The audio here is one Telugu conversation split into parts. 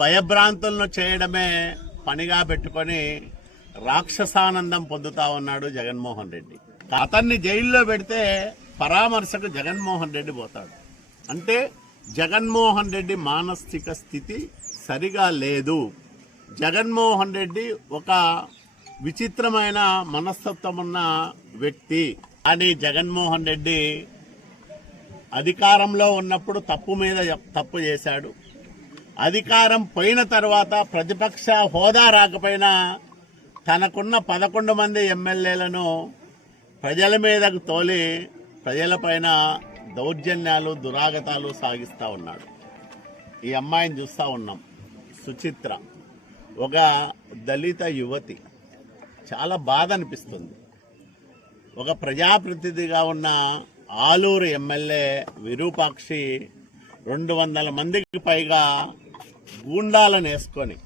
భయభ్రాంతులను చేయడమే పనిగా పెట్టుకొని రాక్షసానందం పొందుతా ఉన్నాడు జగన్మోహన్ రెడ్డి. అతన్ని జైల్లో పెడితే పరామర్శకు జగన్మోహన్ రెడ్డి పోతాడు. అంటే జగన్మోహన్ రెడ్డి మానసిక స్థితి సరిగా లేదు. జగన్మోహన్ రెడ్డి ఒక విచిత్రమైన మనస్తత్వం ఉన్న వ్యక్తి అని జగన్మోహన్ రెడ్డి అధికారంలో ఉన్నప్పుడు తప్పు మీద తప్పు చేశాడు. అధికారం పోయిన తర్వాత ప్రతిపక్ష హోదా రాకపోయినా తనకున్న 11 మంది ఎమ్మెల్యేలను ప్రజల మీదకు తోలి ప్రజలపైన దౌర్జన్యాలు దురాగతాలు సాగిస్తూ ఉన్నాడు. ఈ అమ్మాయిని చూస్తూ ఉన్నాం, సుచిత్ర, ఒక దళిత యువతి. చాలా బాధ అనిపిస్తుంది. ఒక ప్రజాప్రతినిధిగా ఉన్న ఆలూరు ఎమ్మెల్యే విరూపాక్షి 200 మందికి పైగా గూండాలను వేసుకొని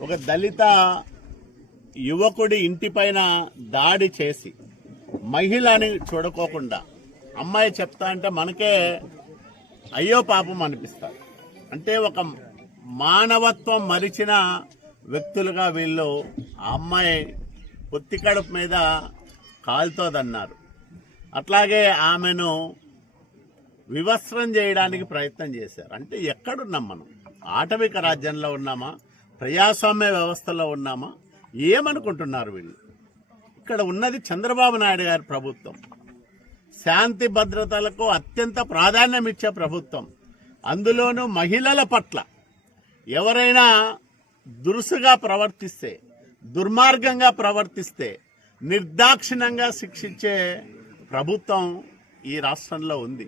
ఒక దళిత యువకుడి ఇంటిపైన దాడి చేసి మహిళని చూడుకోకుండా అమ్మాయి చెప్తా అంటే మనకే అయ్యో పాపం అనిపిస్తారు. అంటే ఒక మానవత్వం మరిచిన వ్యక్తులుగా వీళ్ళు ఆ అమ్మాయి పొత్తి కడుపు మీద కాలుతోదన్నారు. అట్లాగే ఆమెను వివస్త్రం చేయడానికి ప్రయత్నం చేశారు. అంటే ఎక్కడున్నాం మనం? ఆటవిక రాజ్యంలో ఉన్నామా? ప్రజాస్వామ్య వ్యవస్థలో ఉన్నామా? ఏమనుకుంటున్నారు వీళ్ళు? ఇక్కడ ఉన్నది చంద్రబాబు నాయుడు గారి ప్రభుత్వం. శాంతి భద్రతలకు అత్యంత ప్రాధాన్యం ఇచ్చే ప్రభుత్వం. అందులోనూ మహిళల పట్ల ఎవరైనా దురుసుగా ప్రవర్తిస్తే, దుర్మార్గంగా ప్రవర్తిస్తే నిర్దాక్షిణ్యంగా శిక్షించే ప్రభుత్వం ఈ రాష్ట్రంలో ఉంది.